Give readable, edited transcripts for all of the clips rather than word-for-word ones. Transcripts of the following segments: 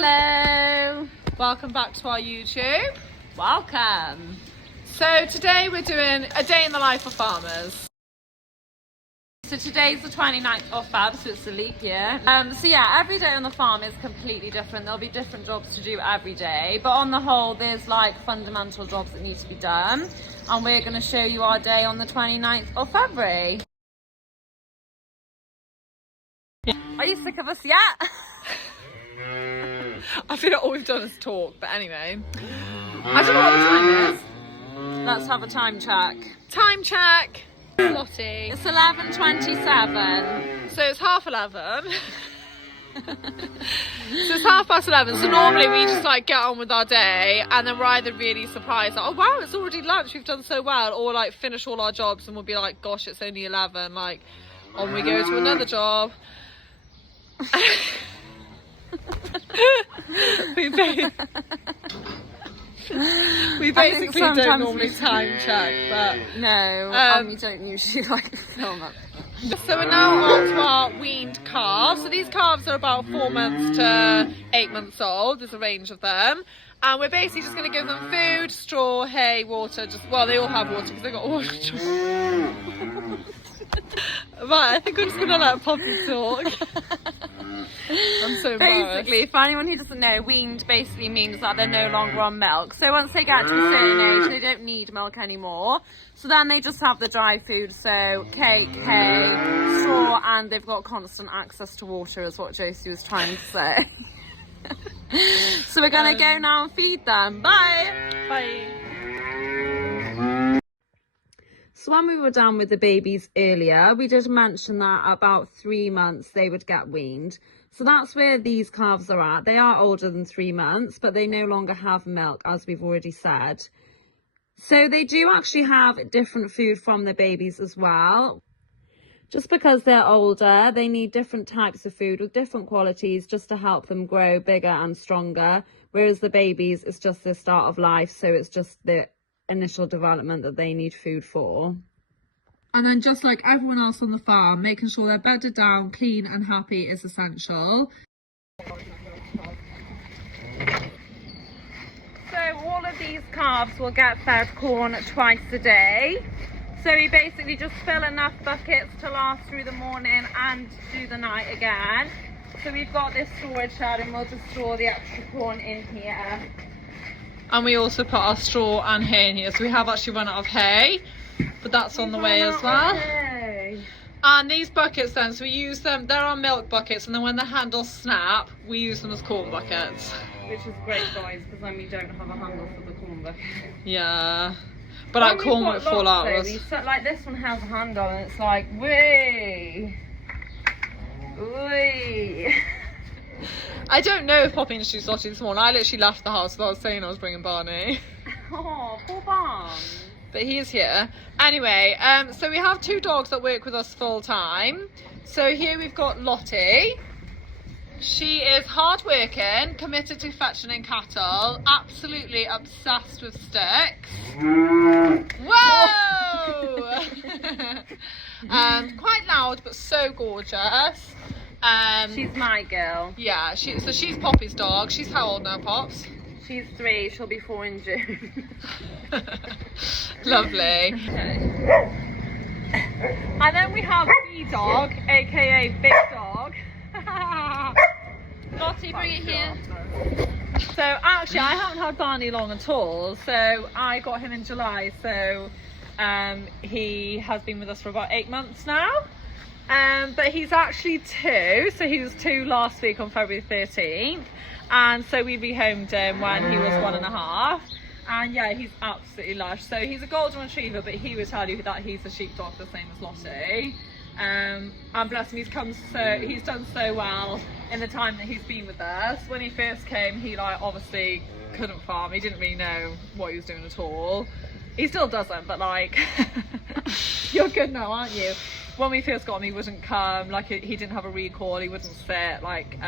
Hello! Welcome back to our YouTube. Welcome! So today we're doing a day in the life of farmers. So today's the 29th of Feb, so it's a leap year. So yeah, every day on the farm is completely different. There'll be different jobs to do every day, but on the whole there's like fundamental jobs that need to be done, and we're going to show you our day on the 29th of February. Are you sick of us yet? I feel like all we've done is talk, but anyway. I don't know what the time is. Let's have a time check. Time check. Lottie. It's 11:27. So it's 11:30. So it's 11:30. So normally we just like get on with our day, and then we're either really surprised, like, oh wow, it's already lunch, we've done so well, or like finish all our jobs and we'll be like, gosh, it's only 11, like on we go to another job. we basically don't normally time check, but no, we don't usually like film it. So we're now on to our weaned calves. So these calves are about 4 months to 8 months old. There's a range of them, and we're basically just going to give them food, straw, hay, water. Well, they all have water because they got water. Right, I think we're just going to let Poppy talk. I'm so embarrassed. Basically, for anyone who doesn't know, weaned basically means that they're no longer on milk. So once they get to a certain age, they don't need milk anymore. So then they just have the dry food, so cake, hay, straw, and they've got constant access to water, is what Josie was trying to say. So we're going to go now and feed them. Bye! Bye. So when we were down with the babies earlier, we did mention that about 3 months they would get weaned. So that's where these calves are at. They are older than 3 months, but they no longer have milk, as we've already said. So they do actually have different food from the babies as well. Just because they're older, they need different types of food with different qualities just to help them grow bigger and stronger. Whereas the babies, it's just the start of life, so it's just the initial development that they need food for. And then just like everyone else on the farm, making sure they're bedded down, clean and happy is essential. So all of these calves will get fed corn twice a day. So we basically just fill enough buckets to last through the morning and do the night again. So we've got this storage shed and we'll just store the extra corn in here. And we also put our straw and hay in here. So we have actually run out of hay, but that's on the way as well. And these buckets then, so we use them, they're our milk buckets, and then when the handles snap, we use them as corn buckets. Which is great, guys, because then we don't have a handle for the corn bucket. Yeah. But our corn won't fall out. Like this one has a handle and it's like, wee! Wee! I don't know if Poppy introduced Lottie this morning. I literally left the house without saying I was bringing Barney. Oh, poor Barn. But he is here. Anyway, so we have 2 dogs that work with us full time. So here we've got Lottie. She is hard working, committed to fetching in cattle, absolutely obsessed with sticks. Whoa! Quite loud, but so gorgeous. She's my girl. Yeah, so she's Poppy's dog. She's how old now, Pops? She's 3, she'll be 4 in June. Lovely. And then we have B-Dog, aka Big Dog. Lottie, bring it here. So actually I haven't had Barney long at all. So I got him in July. So he has been with us for about 8 months now. But he's actually 2, so he was 2 last week on February 13th, and so we rehomed him when he was 1.5, and yeah, he's absolutely lush. So he's a golden retriever, but he would tell you that he's a sheepdog the same as Lottie, and bless him, he's done so well in the time that he's been with us. When he first came, he like obviously couldn't farm, he didn't really know what he was doing at all. He still doesn't, but like you're good now, aren't you? When we first got him, he wouldn't come, like he didn't have a recall, he wouldn't sit, like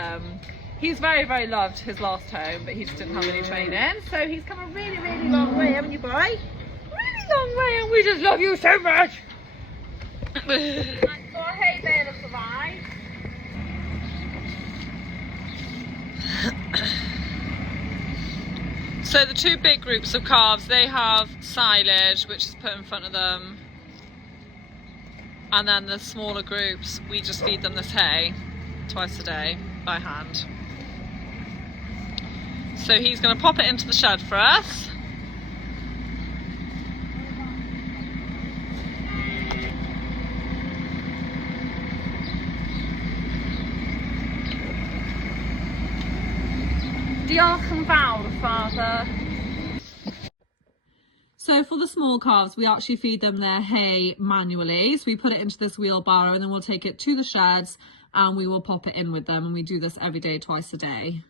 he's very, very loved his last home, but he just didn't have any training. So he's come a really, really long way, haven't you, boy? Really long way, and we just love you so much. So our hay bale has arrived. So the two big groups of calves, they have silage, which is put in front of them. And then the smaller groups, we just feed them this hay twice a day by hand. So he's going to pop it into the shed for us. Diolch yn fawr, Father. So for the small calves, we actually feed them their hay manually. So we put it into this wheelbarrow and then we'll take it to the sheds and we will pop it in with them, and we do this every day, twice a day.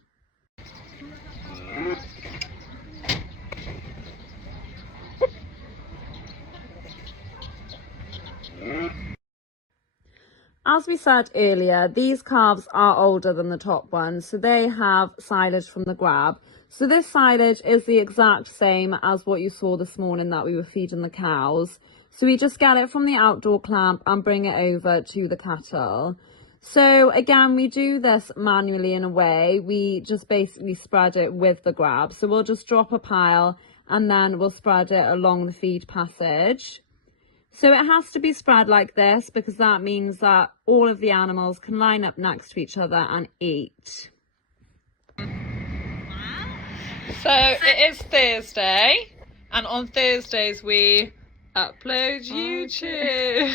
As we said earlier, these calves are older than the top ones, so they have silage from the grab. So this silage is the exact same as what you saw this morning that we were feeding the cows. So we just get it from the outdoor clamp and bring it over to the cattle. So again, we do this manually in a way. We just basically spread it with the grab. So we'll just drop a pile and then we'll spread it along the feed passage. So it has to be spread like this because that means that all of the animals can line up next to each other and eat. So it is Thursday, and on Thursdays we upload YouTube.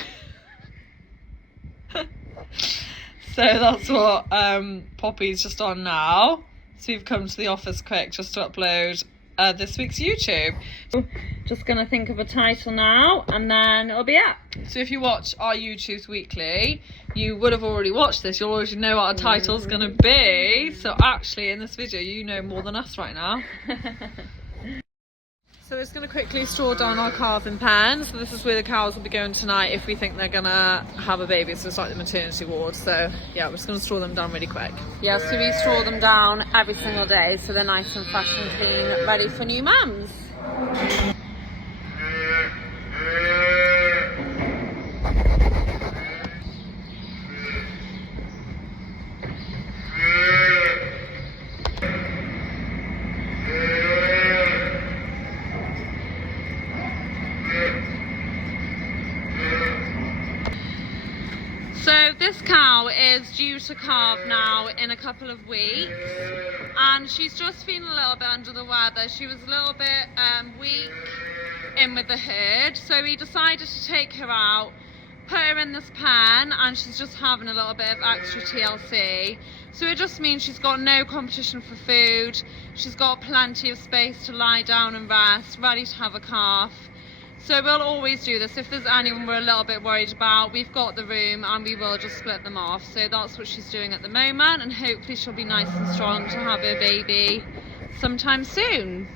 So that's what Poppy's just on now. So we've come to the office quick just to upload this week's YouTube. Just gonna think of a title now and then it'll be up. So if you watch our YouTubes weekly, you would have already watched this. You'll already know what our title's gonna be. So actually in this video you know more than us right now. So we're just going to quickly straw down our calving pen. So this is where the cows will be going tonight if we think they're going to have a baby. So it's like the maternity ward. So yeah, we're just going to straw them down really quick. Yeah, so we straw them down every single day so they're nice and fresh and clean, ready for new mums. So this cow is due to calve now in a couple of weeks, and she's just feeling a little bit under the weather. She was a little bit weak in with the herd, so we decided to take her out, put her in this pen, and she's just having a little bit of extra TLC. So it just means she's got no competition for food, she's got plenty of space to lie down and rest, ready to have a calf. So we'll always do this. If there's anyone we're a little bit worried about, we've got the room and we will just split them off. So that's what she's doing at the moment, and hopefully she'll be nice and strong to have her baby sometime soon.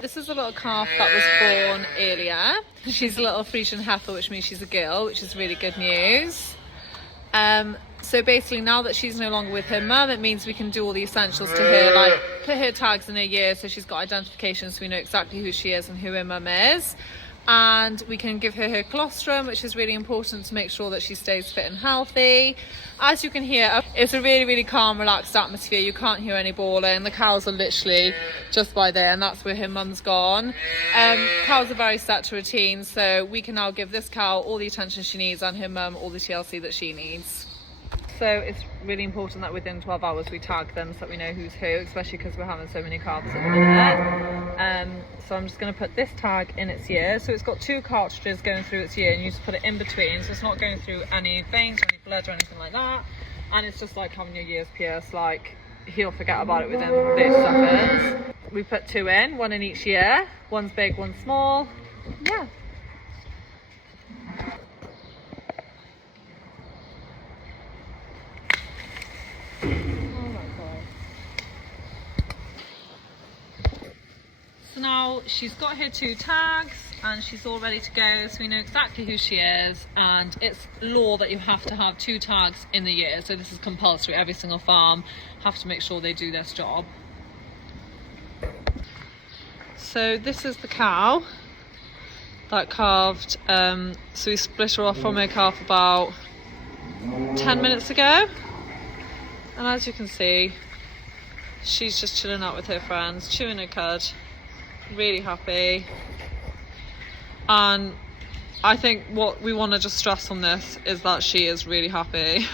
This is a little calf that was born earlier. She's a little Frisian heifer, which means she's a girl, which is really good news. So basically now that she's no longer with her mum, it means we can do all the essentials to her, like put her tags in her ear so she's got identification so we know exactly who she is and who her mum is. And we can give her colostrum, which is really important to make sure that she stays fit and healthy. As you can hear, it's a really, really calm, relaxed atmosphere. You can't hear any bawling. The cows are literally just by there, and that's where her mum's gone. Cows are very set to routine, so we can now give this cow all the attention she needs and her mum all the TLC that she needs. So it's really important that within 12 hours we tag them so that we know who's who, especially because we're having so many calves at the minute. So I'm just going to put this tag in its ear. So it's got two cartridges going through its ear, and you just put it in between, so it's not going through any veins or any blood or anything like that. And it's just like having your ears pierced, like he'll forget about it within 30 seconds. We put two in, one in each ear. One's big, one's small. Yeah. So now she's got her two tags. and she's all ready to go, so we know exactly who she is. And it's law that you have to have 2 tags in the year, so this is compulsory. Every single farm have to make sure they do this job. So this is the cow that calved. So we split her off from her calf about 10 minutes ago, and as you can see, she's just chilling out with her friends, chewing her cud, really happy. And I think what we want to just stress on this is that she is really happy.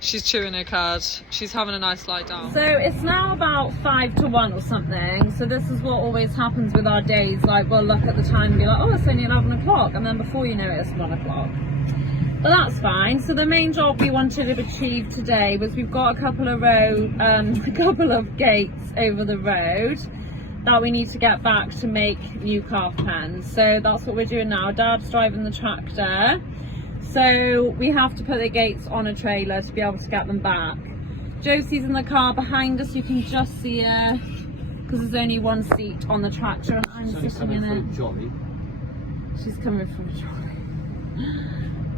She's chewing her cud, she's having a nice lie down. So it's now about 5 to 1 or something, so this is what always happens with our days. Like, we'll look at the time and be like, oh, it's only 11 o'clock, and then before you know it, it's 1 o'clock. But that's fine. So the main job we wanted to achieve today was we've got a couple of gates over the road that we need to get back to make new calf pens. So that's what we're doing now. Dad's driving the tractor. So we have to put the gates on a trailer to be able to get them back. Josie's in the car behind us. You can just see her because there's only one seat on the tractor and I'm sitting in it. She's coming from a trolley.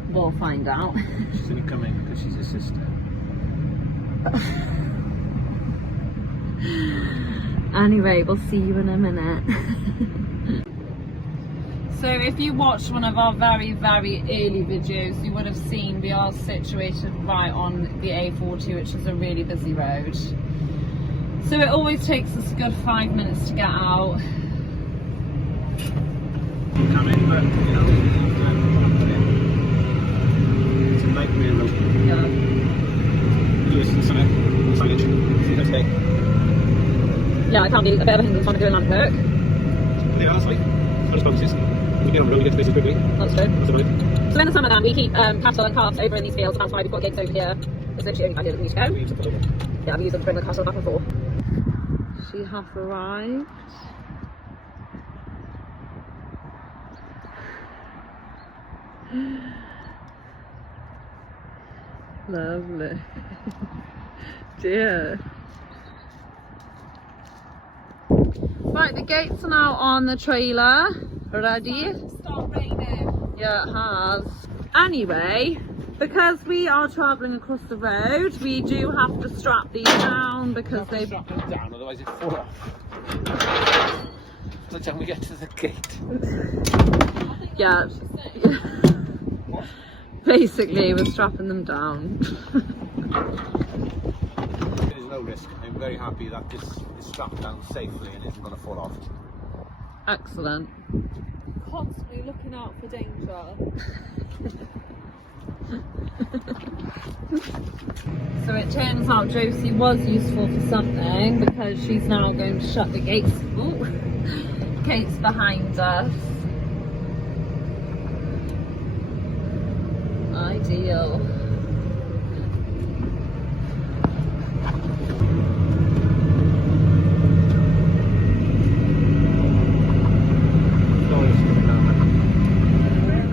We'll find out. She's only coming because she's a sister. Anyway, we'll see you in a minute. So if you watched one of our very early videos, you would have seen we are situated right on the A40, which is a really busy road. So it always takes us a good 5 minutes to get out. Come in, but you know, it's a nightmare road. Yeah. You listen to it, signage, see that day. Yeah, I can't be a bit of a hindrance on doing land work. Yeah, that's right. First boxes. You get on the road, you get to places quickly. That's true. That's about it. So in the summer then, we keep cattle and calves over in these fields, and that's why we've got gates over here. It's literally only 5 years that we need to go. We use it for over. Yeah, we use them to bring the cattle back and forth. She has arrived. Lovely. Dear. Right, the gates are now on the trailer. Ready? Start raining. Yeah, it has. Anyway, because we are travelling across the road, we do have to strap these down because they strap them down, otherwise it fall off. By the time we get to the gate. yeah. Basically, we're strapping them down. There's no risk. I'm very happy that this is strapped down safely and isn't going to fall off. Excellent. Constantly looking out for danger. So it turns out Josie was useful for something because she's now going to shut the gates. Ooh, gates behind us. Ideal.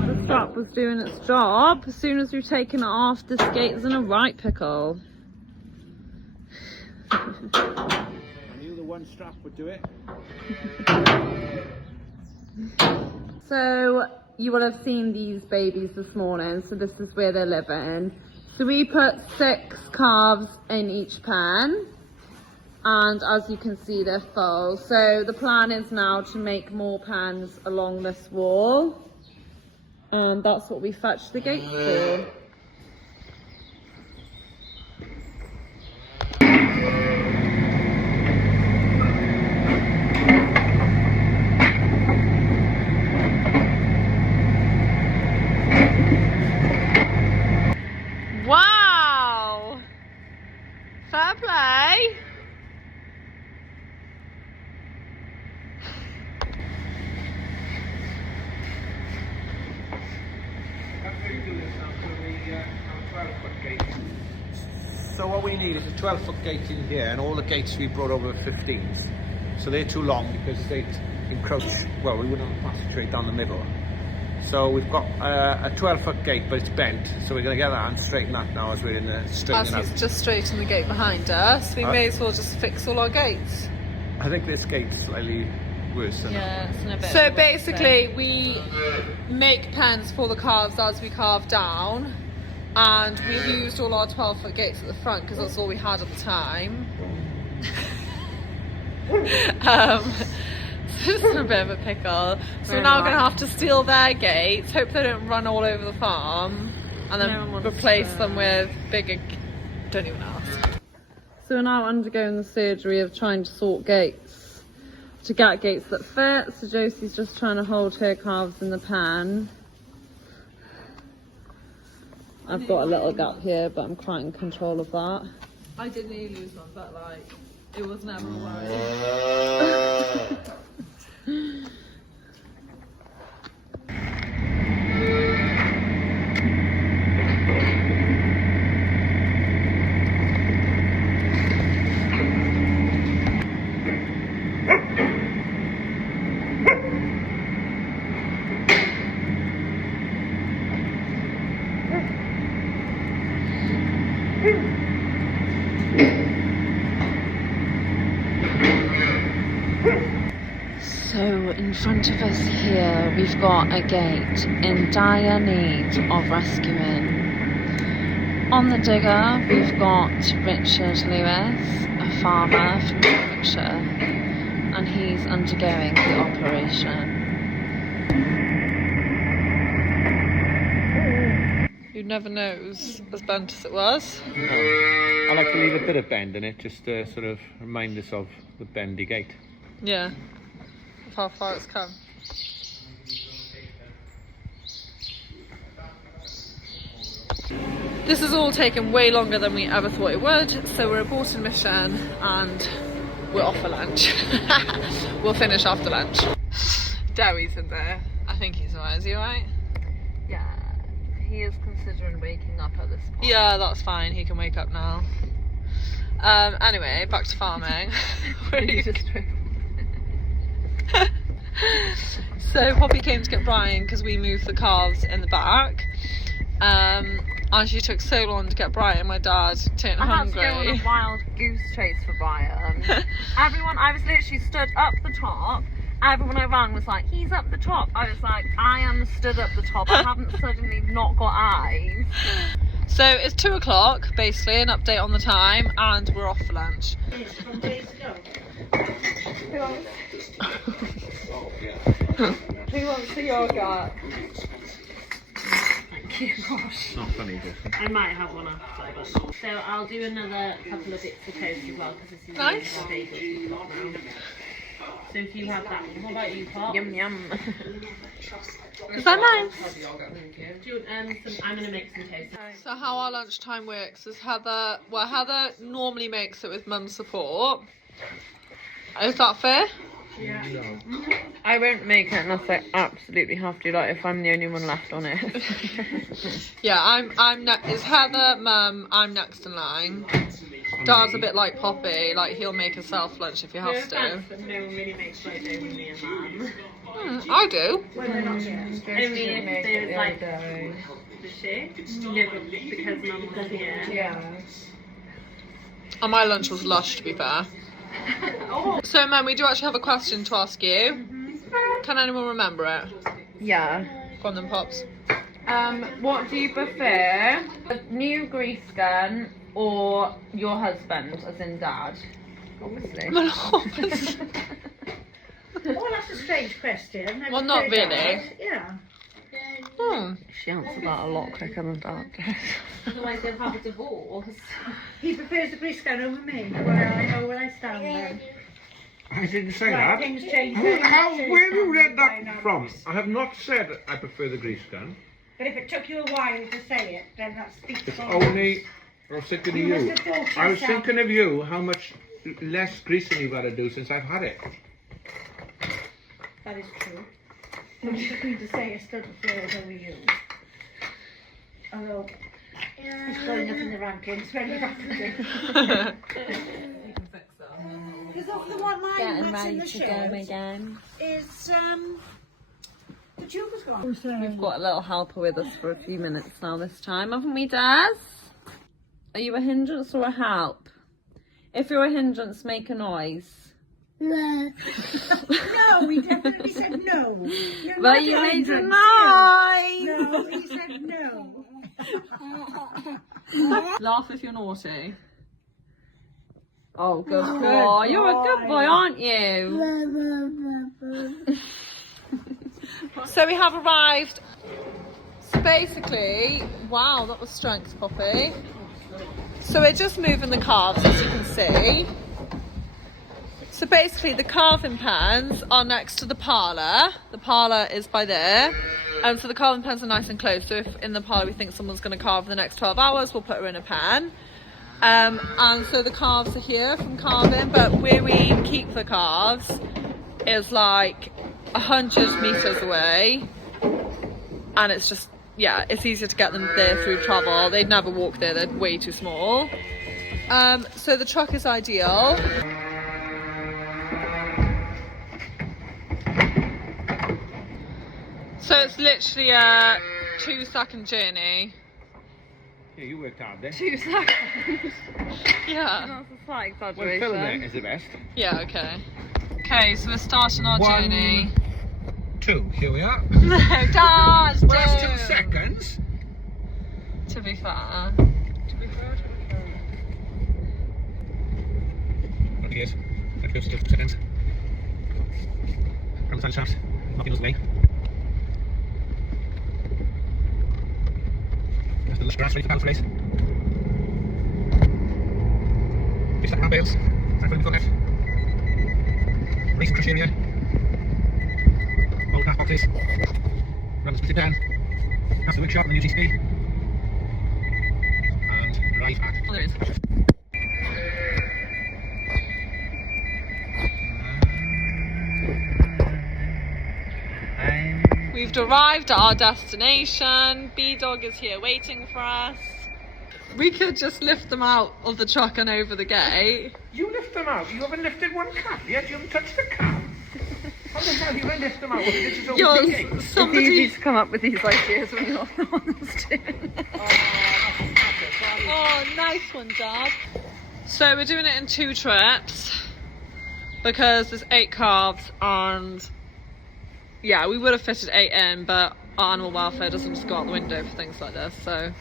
The strap was doing its job. As soon as we've taken it off, this gate is in a right pickle. I knew the one strap would do it. So you will have seen these babies this morning, so this is where they're living. So we put 6 calves in each pen, and as you can see, they're full. So the plan is now to make more pens along this wall, and that's what we fetched the gates for. Wow! Fair play. So what we need is a 12-foot gate in here, and all the gates we brought over are 15s. So they're too long because they encroach, well, we wouldn't have passed straight down the middle. So we've got a 12-foot gate, but it's bent, so we're going to get that and straighten that now as we're in the straightening As out. he's just straighten the gate behind us, we may as well just fix all our gates. I think this gate's slightly worse than that. it's in a bit So of a basically, we make pens for the calves as we carve down, and we've used all our 12-foot gates at the front because that's all we had at the time. So it's a bit of a pickle. So we're now going to have to steal their gates, hope they don't run all over the farm, and then replace them with bigger. Don't even ask. So we're now undergoing the surgery of trying to sort gates, to get gates that fit. So Josie's just trying to hold her calves in the pen. I've got a little gap here, but I'm quite in control of that. I did nearly lose one, but like, it was never a worry. So in front of us here we've got a gate in dire need of rescuing. On the digger we've got Richard Lewis, a farmer from Yorkshire, and he's undergoing the operation. You'd never knows as bent as it was. I like to leave a bit of bend in it just to sort of remind us of the bendy gate. Yeah. Of how far it's come. This has all taken way longer than we ever thought it would, so we're aborting mission and we're off for lunch. We'll finish after lunch. Dewey's in there. I think he's alright. Is he alright? Yeah, he is considering waking up at this point. Yeah, that's fine. He can wake up now. Anyway, back to farming. So Poppy came to get Brian because we moved the calves in the back. And she took so long to get Brian. My dad turned hungry. I had to go on a wild goose chase for Brian. I was literally stood up the top. Everyone I rang was like, he's up the top. I was like, I am stood up the top. I haven't suddenly not got eyes. So it's 2 o'clock, basically, an update on the time, and we're off for lunch. From days ago. Who wants the yogurt? Thank you, gosh. Not funny, this. I might have one after, but so I'll do another couple of bits of toast as well because this is Nice. my bagels now. So if you have that, what about you, Pop? Yum yum. Is that nice? Thank you. Do you want some? I'm gonna make some toast. So how our lunchtime works is Heather normally makes it with mum's support. Is that fair? Yeah. I won't make it unless I absolutely have to, like if I'm the only one left on it. Yeah, I'm next. It's Heather, mum. I'm next in line. Dad's a bit like Poppy. Like he'll make himself lunch if he has to. No one really makes like only me and Mum. I do. When they're not here. Only if there's like the shit. No, but because Mum was here. Yeah. And my lunch was lush, to be fair. So, Mum, we do actually have a question to ask you. Can anyone remember it? Yeah. Go on then, Pops. What do you prefer? A new grease gun or your husband, as in dad? Obviously. Oh, that's a strange question. Well, not really. Yeah. She answered that a lot quicker than dad does. Otherwise they'll have a divorce. He prefers the grease gun over me. Well, I know where I stand then. I didn't say Right, that. things change. Where have you read that from? I have not said I prefer the grease gun. But if it took you a while to say it, then that speaks It's for only, I was thinking of You you. must have thought I was yourself. thinking of you, how much less greasing you've got to do since I've had it. That is true. But you took me to say I stood the floors over you. Although, it's going up in the rankings very rapidly. Because of the one line that's in the shirt again. is, the tube has gone. We've got a little helper with us for a few minutes now this time, haven't we, Daz? Are you a hindrance or a help? If you're a hindrance, make a noise. No, he definitely said no. You're But not you made a 100, noise. No, he said no. Laugh if you're naughty. Oh, good boy. You're a good boy, aren't you? So we have arrived. So basically, wow, that was strength, Poppy. So we're just moving the calves, as you can see. So basically, the calving pens are next to the parlour. The parlour is by there. So the calving pens are nice and close. So if in the parlour we think someone's going to calve in the next 12 hours, we'll put her in a pen. And so the calves are here from calving, but where we keep the calves is like 100 metres away. And it's just, yeah, it's easier to get them there through travel. They'd never walk there, they're way too small. So the truck is ideal. So it's literally a 2-second journey. Yeah, you worked hard there. 2 seconds. Yeah. That's a slight Well, filming it exaggeration. is the best. Yeah, okay. Okay, so we're starting our 1, journey. 2, here we are. No, Dad! Well, that's 2 don't. seconds. To be fair. Okay, yes. That goes to 2 seconds. From the shaft. Nothing goes away. There's the grass ready for pallet race. Fish that bales. Time for the foot race and crush area. Old half boxes. Run the split pen. That's the workshop and the UGC. And right back. Oh, there is. We've arrived at our destination. B-Dog is here waiting for us. We could just lift them out of the truck and over the gate. You lift them out. You haven't lifted one calf yet. You haven't touched the calf. How the hell are you going to lift them out? This is over Yours, the gate. It's easy somebody. to come up with these ideas when you're the one that's doing it. Oh, nice one, Dad. So we're doing it in 2 trips because there's 8 calves and yeah, we would have fitted 8 in, but our animal welfare doesn't just go out the window for things like this. So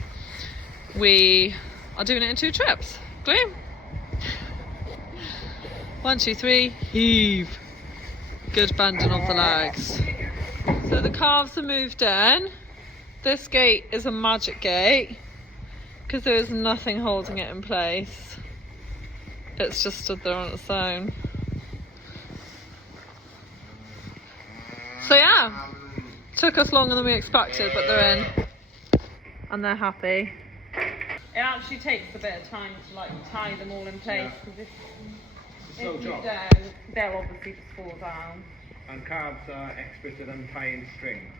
we are doing it in 2 trips. Gleam. 1, 2, 3, heave. Good bending of the legs. So the calves are moved in. This gate is a magic gate because there is nothing holding it in place. It's just stood there on its own. So yeah, took us longer than we expected, but they're in and they're happy. It actually takes a bit of time to like tie them all in place because if you don't, they'll obviously just fall down. And calves are expert at untying string.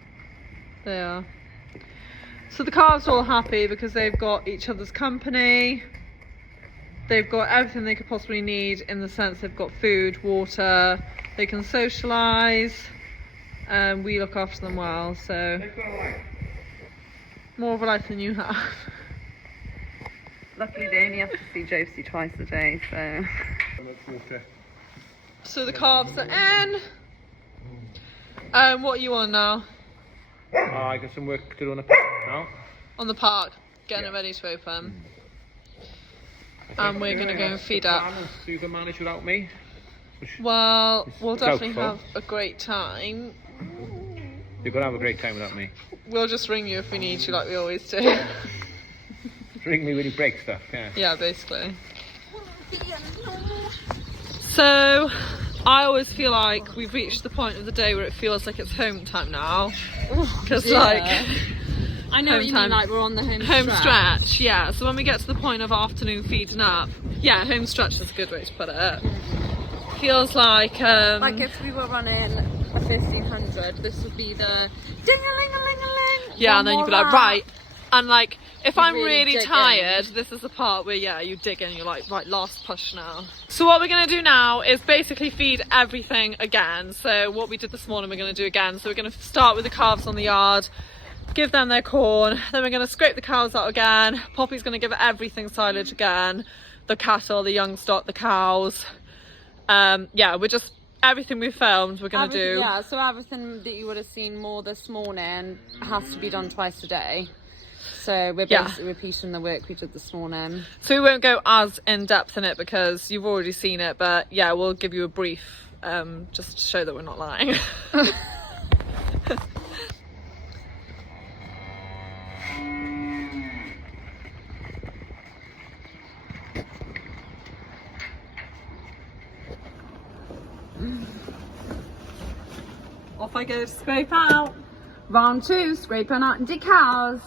They are. So the calves are all happy because they've got each other's company. They've got everything they could possibly need in the sense they've got food, water, they can socialise. We look after them well, so They've got a life. more of a life than you have. Luckily, they only have to see Josie twice a day, so. So the calves are in. What are you on now? I got some work to do on the park now. On the park, getting it ready to open. And we're going to go and feed up. So you can manage without me? Well, we'll definitely doubtful. have a great time. You're going to have a great time without me. We'll just ring you if we need you like we always do. Ring me when you break stuff, yeah. Yeah, basically. So, I always feel like we've reached the point of the day where it feels like it's home time now. Because like... I know what you mean, like we're on the home stretch, yeah. So when we get to the point of afternoon feeding up, yeah, home stretch is a good way to put it. Feels like like if we were running a 1500, this would be the ding-a-ling-a-ling-a-ling. yeah, and then you'd be like, right. And like, if I'm really really dig tired, this is the part where, yeah, you dig in, you're like, right, last push now. So what we're going to do now is basically feed everything again. So what we did this morning, we're going to do again. So we're going to start with the calves on the yard, give them their corn, then we're going to scrape the cows out again. Poppy's going to give everything silage again, the cattle, the young stock, the cows. Yeah, we're just, everything we filmed, we're going to do. Yeah, so everything that you would have seen more this morning has to be done twice a day. So we're basically repeating the work we did this morning. So we won't go as in depth in it because you've already seen it, but yeah, we'll give you a brief just to show that we're not lying. Off I go to scrape out. Round 2, scraping out the cows.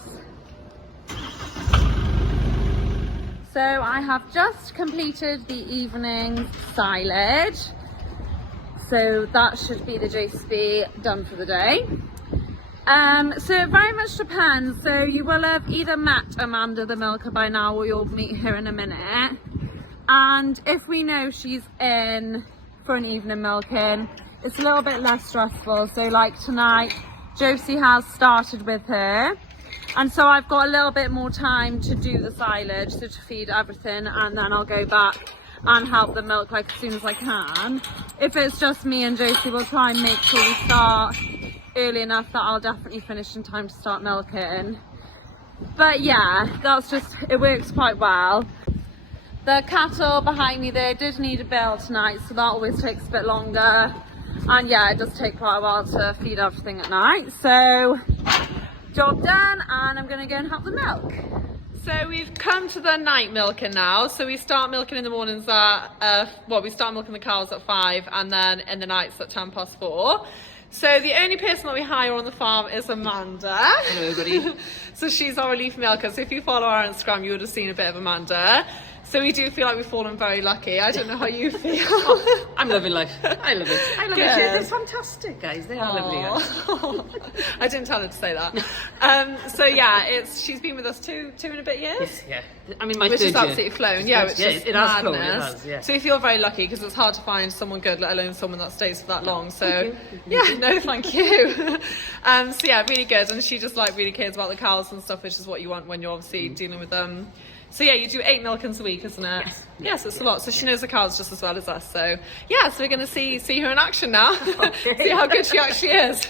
So I have just completed the evening silage. So that should be the JCB done for the day. So it very much depends. So you will have either met Amanda the milker by now, or you'll meet her in a minute. And if we know she's in for an evening milking, it's a little bit less stressful. So like tonight, Josie has started with her. And so I've got a little bit more time to do the silage, so to feed everything, and then I'll go back and help the milk like as soon as I can. If it's just me and Josie, we'll try and make sure we start early enough that I'll definitely finish in time to start milking. But yeah, that's just, it works quite well. The cattle behind me there did need a bill tonight, so that always takes a bit longer. And yeah, it does take quite a while to feed everything at night. So job done, and I'm gonna go and help the milk. So we've come to the night milking now. So we start milking in the mornings at, we start milking the cows at 5, and then in the nights at 4:10. So the only person that we hire on the farm is Amanda. Hello everybody. So she's our relief milker. So if you follow our Instagram, you would have seen a bit of Amanda. So we do feel like we've fallen very lucky. I don't know how you feel. I'm loving life. I love it. I love it. They're fantastic, guys. They are lovely, guys. I didn't tell her to say that. So yeah, she's been with us two and a bit years. Yes, yeah. I mean, my Which third is year. absolutely flown. Yeah, which is it has madness. flown. It has, yeah. So you feel very lucky because it's hard to find someone good, let alone someone that stays for that long. So yeah, no, thank you. So yeah, really good. And she just like really cares about the cows and stuff, which is what you want when you're obviously dealing with them. So yeah, you do 8 milkings a week, isn't it? Yes, it's a lot. So she knows the cows just as well as us. So yeah, so we're going to see her in action now. See how good she actually is.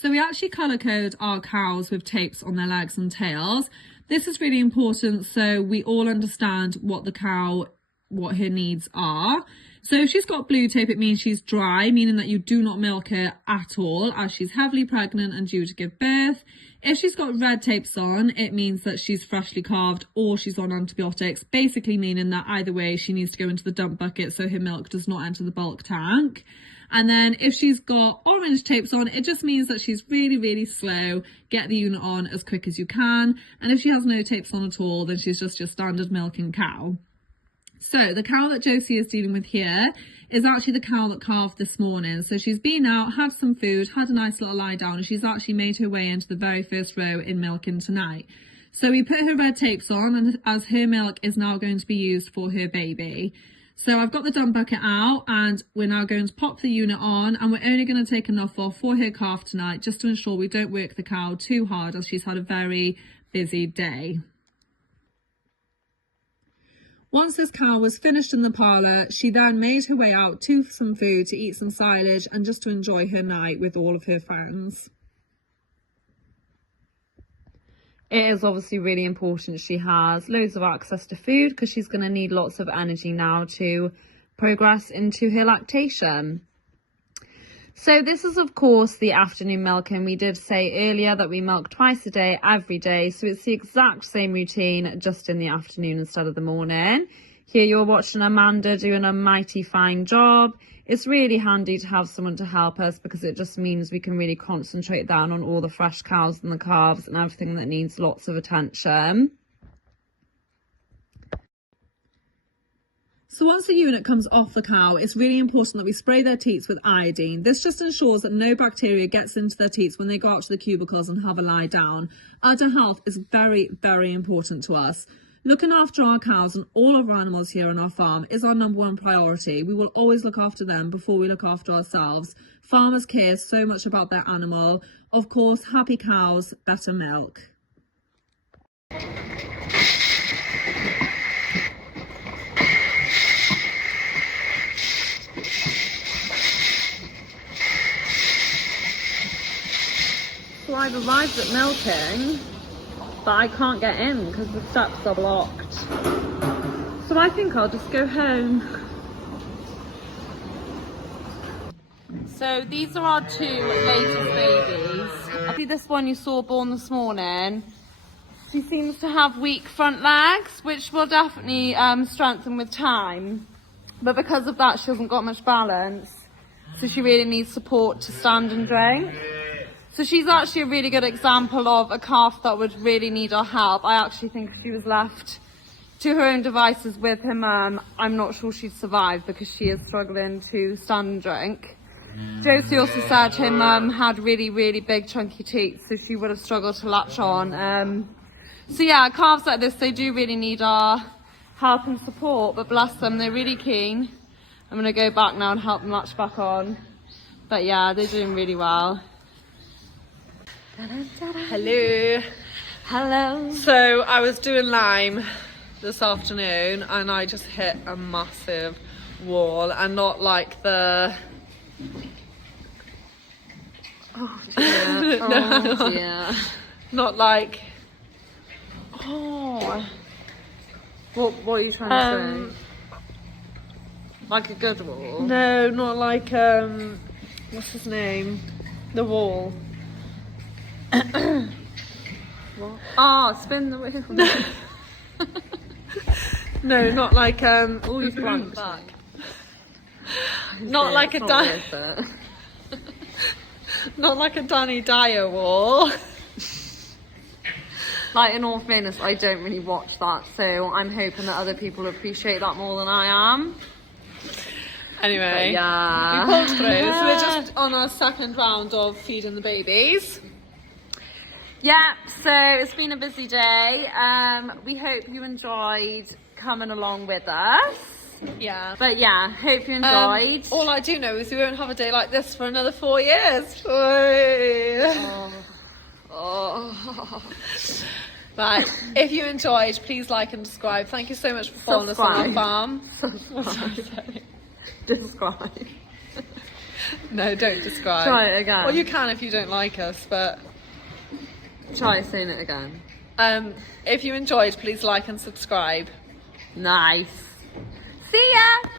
So we actually colour code our cows with tapes on their legs and tails. This is really important so we all understand what her needs are. So if she's got blue tape, it means she's dry, meaning that you do not milk her at all as she's heavily pregnant and due to give birth. If she's got red tapes on, it means that she's freshly calved or she's on antibiotics, basically meaning that either way she needs to go into the dump bucket so her milk does not enter the bulk tank. And then if she's got orange tapes on, it just means that she's really, really slow. Get the unit on as quick as you can. And if she has no tapes on at all, then she's just your standard milking cow. So the cow that Josie is dealing with here is actually the cow that calved this morning. So she's been out, had some food, had a nice little lie down, and she's actually made her way into the very first row in milking tonight. So we put her red tapes on, and as her milk is now going to be used for her baby. So I've got the dump bucket out and we're now going to pop the unit on, and we're only going to take enough off for her calf tonight just to ensure we don't work the cow too hard as she's had a very busy day. Once this cow was finished in the parlour, she then made her way out to some food to eat some silage and just to enjoy her night with all of her friends. It is obviously really important she has loads of access to food because she's going to need lots of energy now to progress into her lactation. So this is of course the afternoon milking. We did say earlier that we milk twice a day, every day. So it's the exact same routine, just in the afternoon instead of the morning. Here you're watching Amanda doing a mighty fine job. It's really handy to have someone to help us because it just means we can really concentrate down on all the fresh cows and the calves and everything that needs lots of attention. So once the unit comes off the cow, it's really important that we spray their teats with iodine. This just ensures that no bacteria gets into their teats when they go out to the cubicles and have a lie down. Udder health is very, very important to us. Looking after our cows and all of our animals here on our farm is our #1 priority. We will always look after them before we look after ourselves. Farmers care so much about their animal. Of course, happy cows, better milk. So I've arrived at milking, but I can't get in because the steps are blocked. So I think I'll just go home. So these are our 2 latest babies. I see this one you saw born this morning. She seems to have weak front legs, which will definitely strengthen with time. But because of that, she hasn't got much balance. So she really needs support to stand and drink. So she's actually a really good example of a calf that would really need our help. I actually think if she was left to her own devices with her mum, I'm not sure she'd survive because she is struggling to stand and drink. Josie also said her mum had really, really big chunky teeth, so she would have struggled to latch on. So yeah, calves like this, they do really need our help and support, but bless them, they're really keen. I'm going to go back now and help them latch back on. But yeah, they're doing really well. Hello. Hello. So I was doing lime this afternoon and I just hit a massive wall, and not like the... Oh dear. Oh dear. Not like... Oh. What are you trying to say? Like a good wall? No, not like, what's his name? The wall. What? Oh, spin the wheel. No, not like, Oh, you've blanked back. Not like a not like a Danny Dyer wall. Like, in all fairness, I don't really watch that, so I'm hoping that other people appreciate that more than I am. Anyway, yeah. we pulled through. So we're just on our 2nd round of feeding the babies. Yeah, so it's been a busy day. We hope you enjoyed coming along with us. Yeah. But yeah, hope you enjoyed. All I do know is we won't have a day like this for another 4 years. Oh. Right, if you enjoyed, please like and subscribe. Thank you so much for following us on our farm. Describe. No, don't describe. Try it again. Well, you can if you don't like us, but... Try saying it again. If you enjoyed, please like and subscribe. Nice. See ya!